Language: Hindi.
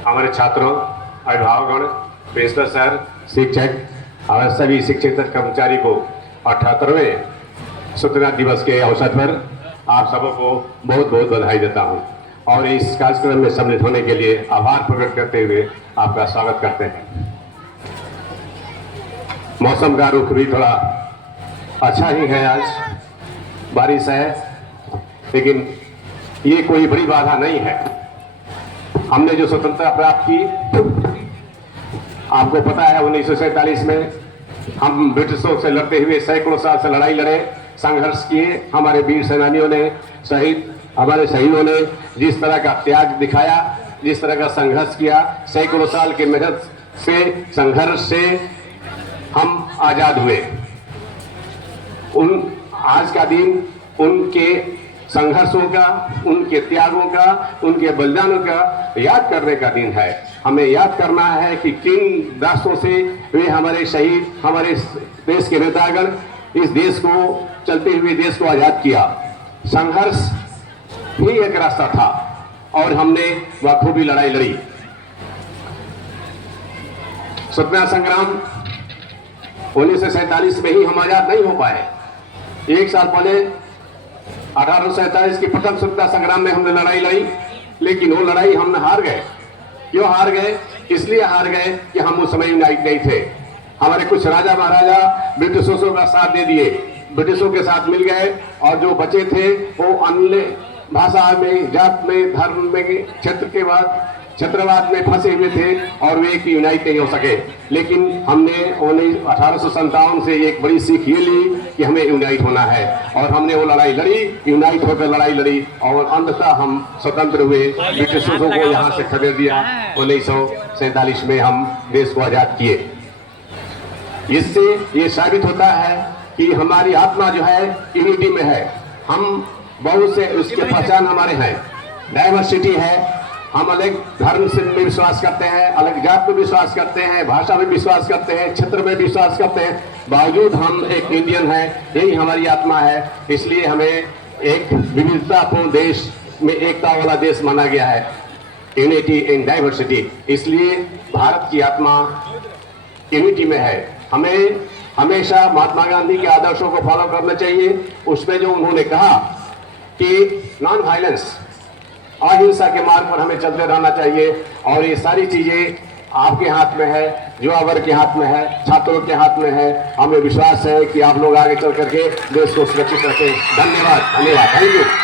हमारे छात्रों, अभिभावकगण, प्रिंसिपल सर, शिक्षक और सभी शिक्षक कर्मचारी को 78वें स्वतंत्रता दिवस के अवसर पर आप सबको बहुत बहुत बधाई देता हूं और इस कार्यक्रम में सम्मिलित होने के लिए आभार प्रकट करते हुए आपका स्वागत करते हैं। मौसम का रुख भी थोड़ा अच्छा ही है, आज बारिश है, लेकिन ये कोई बड़ी बाधा नहीं है। हमने जो स्वतंत्रता प्राप्त की, आपको पता है 1947 में हम ब्रिटिशों से लड़ते हुए सैकड़ों साल से लड़ाई लड़े, संघर्ष किए। हमारे वीर सेनानियों ने, हमारे शहीदों ने जिस तरह का त्याग दिखाया, जिस तरह का संघर्ष किया, सैकड़ों साल के मेहनत से, संघर्ष से हम आजाद हुए। आज का दिन उनके संघर्षों का, उनके त्यागों का, उनके बलिदानों का याद करने का दिन है। हमें याद करना है कि किन रास्तों से वे हमारे शहीद, हमारे देश के नेतागण इस देश को, चलते हुए देश को आजाद किया। संघर्ष ही एक रास्ता था और हमने बखूबी लड़ाई लड़ी। स्वतंत्रता संग्राम 1947 में ही हम आजाद नहीं हो पाए। एक साल पहले 1847 की प्रथम स्वतंत्रता संग्राम में हमने लड़ाई लड़ी, लेकिन वो लड़ाई हम हार गए। क्यों हार गए? इसलिए हार गए कि हम उस समय यूनाइट नहीं थे। हमारे कुछ राजा महाराजा ब्रिटिशों का साथ दे दिए, ब्रिटिशों के साथ मिल गए और जो बचे थे वो अन्य भाषा में, जात में, धर्म में, क्षेत्र के बाद क्षेत्रवाद में फंसे हुए थे और वे एक यूनाइट नहीं हो सके। लेकिन हमने 1857 से एक बड़ी सीख ये ली कि हमें यूनाइट होना है और हमने वो लड़ाई लड़ी, यूनाइट होकर लड़ाई लड़ी और अंततः हम स्वतंत्र हुए। ब्रिटिशों को यहाँ से खदेड़ दिया। 1947 में हम देश को आजाद किए। इससे ये साबित होता है कि हमारी आत्मा जो है यूनिटी में है। हम बहुत से उसके पहचान हमारे हैं, डाइवर्सिटी है। हम अलग धर्म से में विश्वास करते हैं, अलग जात में विश्वास करते हैं, भाषा में विश्वास करते हैं, क्षेत्र में विश्वास करते हैं, बावजूद हम एक इंडियन हैं। यही हमारी आत्मा है। इसलिए हमें एक विविधतापूर्ण देश में एकता वाला देश माना गया है, यूनिटी इन डाइवर्सिटी। इसलिए भारत की आत्मा यूनिटी में है। हमें हमेशा महात्मा गांधी के आदर्शों को फॉलो करना चाहिए। उसमें जो उन्होंने कहा कि नॉन वायलेंस, अहिंसा के मार्ग पर हमें चलते रहना चाहिए और ये सारी चीजें आपके हाथ में है, युवा वर्ग के हाथ में है, छात्रों के हाथ में है। हमें विश्वास है कि आप लोग आगे चल करके देश को सुरक्षित रखें। धन्यवाद, धन्यवाद, थैंक यू।